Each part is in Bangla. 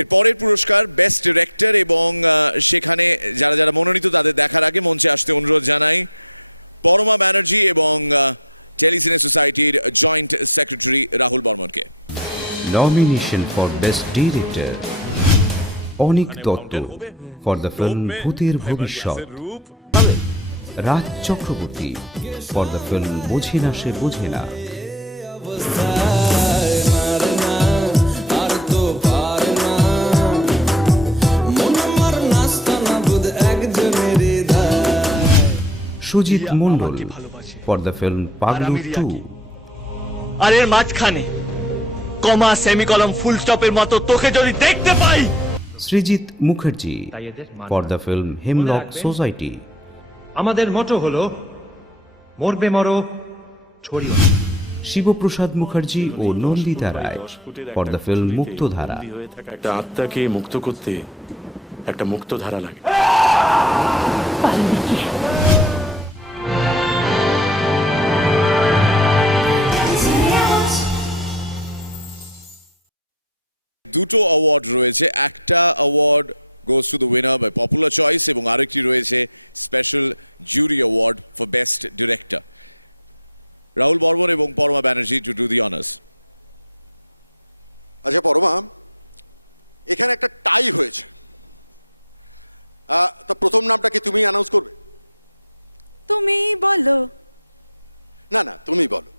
এর পরের পুরস্কার বেস্ট ডিরেক্টর, এবং সেখানে যারা যারা মনোনীত তাদের দেখার আগে মঞ্চে আসতে অনুরোধ জানাই পরমা ব্যানার্জি এবং টেলিসিনে সোসাইটির জয়েন্ট সেক্রেটারি রাহুল বর্মনকে। Nomination for Best Director Anik Dutta for the film ভূতের ভবিষ্যৎ, Raj Chakraborty for the film বোঝে না সে বোঝে না, Sujit Mondal for the film Paglu 2, আর এর মাঝখানে কমা সেমিকলম ফুল স্টপের মতো তোকে যদি দেখতে পাই। Srijit Mukherjee for the film Hemlock Society, আমাদের মোটো হলো মরবে মরো ছড়িও। শিবপ্রসাদ মুখার্জি ও নন্দিতা রায় for the film মুক্তধারা, একটা আত্মাকে মুক্ত করতে একটা মুক্তধারা লাগে। দুটো অ্যাওয়ার্ড রয়েছে, একটা award goes to the winner by popular choice এবং আরেকটি রয়েছে special jury award for best director. Rahul Barman এবং Paroma Banerjee to do the honours. আচ্ছা পরমা, এখানে একটা টাই হয়েছে, তা প্রথম নামটা কি তুমি অ্যানাউন্স করবে? তুমি বলো। না না তুমি বলো।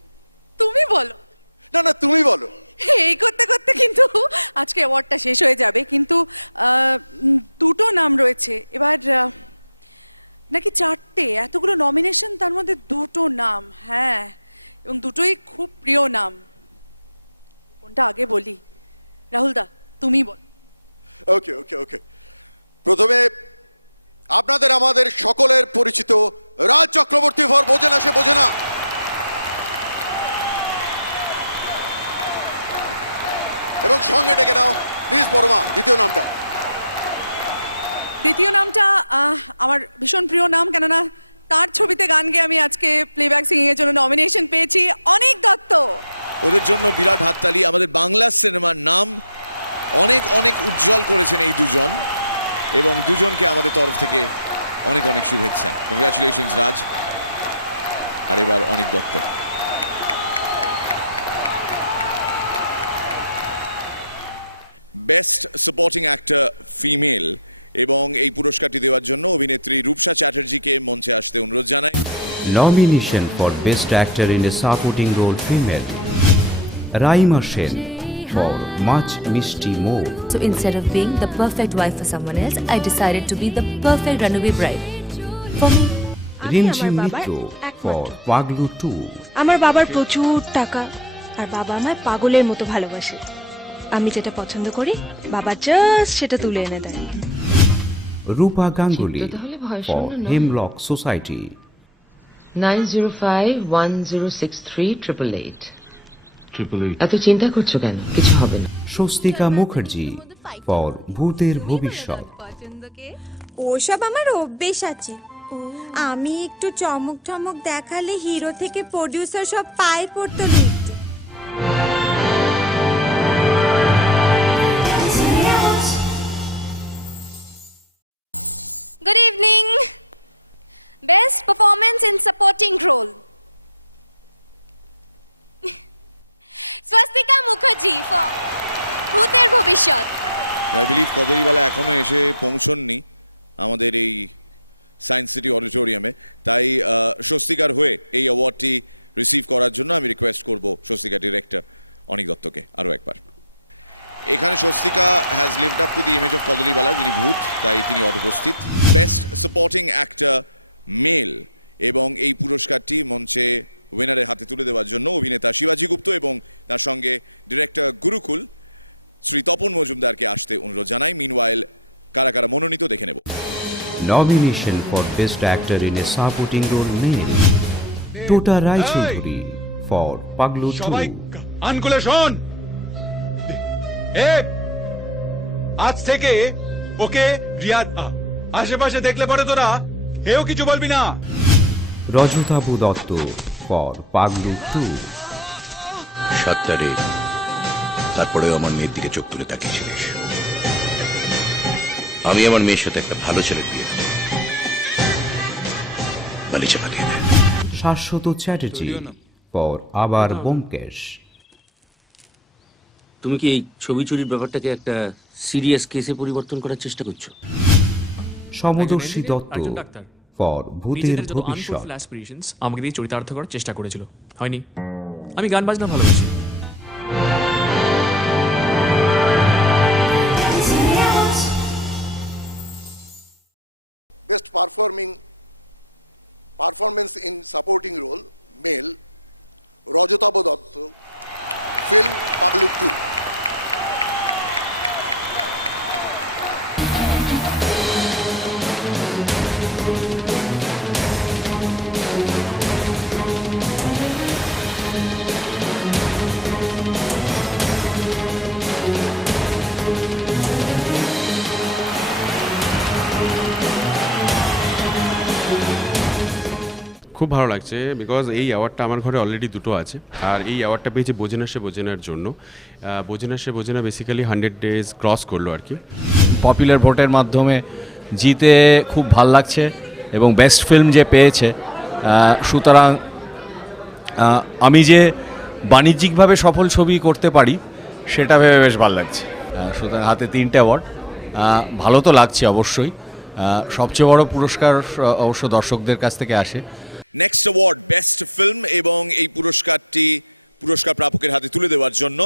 তুমি বলো। না না তুমি বলো। এই করতে করতে কিন্তু আজকে অ্যাওয়ার্ডটা শেষ হয়ে যাবে, কিন্তু দুটো নাম রয়েছে এবার, নাকি চারটে, এতগুলো নমিনেশন তার মধ্যে দুটো নাম, হ্যাঁ, এবং দুটোই খুব প্রিয় নাম। কোনটা আগে বলি? রাহুল দা তুমি বল। ওকে ওকে ওকে, প্রথমে আপনাদের আমাদের সকলের পরিচিত রাজ চক্রবর্তী ফর বোঝে না সে বোঝে না। এবং সঙ্গে ডেকে নাও প্লিজ পরমা দ্বিতীয় নামটা। দ্বিতীয় নামটা আমার ভীষণ প্রিয় নাম, কেননা তার ছবিতে গান গেয়ে আমি আজকে প্লেব্যাক সিঙ্গিং এর জন্য নমিনেশন পেয়েছি, অনিক দত্ত। ওদের জন্য বিরাট হাততালি। আমাদের বাংলা সিনেমার নাম অনেক অনেক উজ্জ্বল করেছেন এই দুজন, এবং দুজনকে আমাদের তরফ থেকে অনেক অনেক শুভেচ্ছা। কংগ্রাচুলেশনস রাজ, আর এবার Anik Dutta. Best supporting actor female, এবং এই পুরস্কারটি দেওয়ার জন্য অভিনেত্রী রূপসা চ্যাটার্জিকে মঞ্চে আসতে অনুরোধ জানাই। Nomination for Best Actor in a Supporting Role Female Raima Sen for Much Mishti Mo, So instead of being the perfect wife for someone else, I decided to be the perfect runaway bride. For me, Rimjhim Mitra for Paglu 2, আমার বাবার প্রচুর টাকা, আর বাবা আমায় পাগলের মতো ভালোবাসে। আমি যেটা পছন্দ করি বাবা জাস্ট সেটা তুলে এনে দেয়। রূপা গাঙ্গুলি for হেমলক সোসাইটি, 9051063888। এত চিন্তা করছো কেন? কিছু হবে না। স্বস্তিকা মুখার্জি for ভূতের ভবিষ্যৎ, ওসব আমার অভ্যেস আছে, আমি একটু চমক ঠমক দেখালে হিরো থেকে প্রডিউসার সব পায়ে পড়তো লিখতে। good evening. Best performance in supporting role. Swastika Mukherjee for ভূতের ভবিষ্যৎ। আই বিলিভ কদরিওয়ালা এখনো এসে পৌঁছননি আমাদের এই সায়েন্স সিটি অডিটোরিয়ামে, তাই স্বস্তিকার হয়ে এই অ্যাওয়ার্ডটি রিসিভ করার জন্য আমি রিকোয়েস্ট করব স্বস্তিকা ডিরেক্টর অনিক দত্তকে আরও একবার। এখানে Swastika has lived up to the image of কদরিওয়ালা, যিনি ভূত, তাই তিনি অনুপস্থিত। বেস্ট সাপোর্টিং অ্যাক্টর মেল, এবং এই পুরস্কারটি মঞ্চে উইনারের হাতে তুলে দেওয়ার জন্য অভিনেতা শিবাজি গুপ্ত এবং তার সঙ্গে ডিরেক্টর গুরুকুল শ্রী তপন মজুমদারকে আসতে অনুরোধ জানাই। মিনওয়াইল কারা কারা মনোনীত দেখে নেব। Nomination for Best Actor in a Supporting Role Male টোটা রায়চৌধুরী for পাগলু 2, আনকুলে শোন, আজ থেকে ওকে রিয়াদ আশেপাশে দেখলে পরে তোরা কেউ কিছু বলবি না। রজতাবু দত্ত for পাগলু 2, 7 তারিখ তারপরেও আমার মেয়ের দিকে চোখ তুলে তাকিয়েছিলিস। আমি আমার মেয়ের সাথে একটা ভালো ছেলের বিয়ে বালিচে পাঠিয়ে দেয়। শাশ্বত চ্যাটার্জি ফর আবার ব্যোমকেশ। তুমি কি এই ছবি চুরির ব্যাপারটাকে একটা সিরিয়াস কেসে পরিবর্তন করার চেষ্টা করছো? সমদর্শী দত্ত ফর ভূতের ভবিষ্যৎ। আমাকে দিয়ে চরিতার্থ করার চেষ্টা করেছিল, হয়নি। আমি গান বাজনা ভালোবাসি। Best performance in supporting role male Rajatava Dutta, film Paglu 2। খুব ভালো লাগছে বিকজ এই অ্যাওয়ার্ডটা আমার ঘরে অলরেডি দুটো আছে, আর এই অ্যাওয়ার্ডটা পেয়েছে বোঝেনা সে বোঝেনার জন্য। বোঝেনা সে বোঝেনা বেসিক্যালি 100 ডেজ ক্রস করলো আর কি। পপুলার ভোটের মাধ্যমে জিতে খুব ভাল লাগছে এবং বেস্ট ফিল্ম যে পেয়েছে, সুতরাং আমি যে বাণিজ্যিকভাবে সফল ছবি করতে পারি সেটা ভেবে বেশ ভালো লাগছে। সুতরাং হাতে 3টে অ্যাওয়ার্ড, ভালো তো লাগছে অবশ্যই। সবচেয়ে বড় পুরস্কার অবশ্য দর্শকদের কাছ থেকে আসে। নেক্সট অ্যাওয়ার্ড বেস্ট ফিল্ম, এবং এই পুরস্কার প্রাপকের হাতে তুলে দেওয়ার জন্য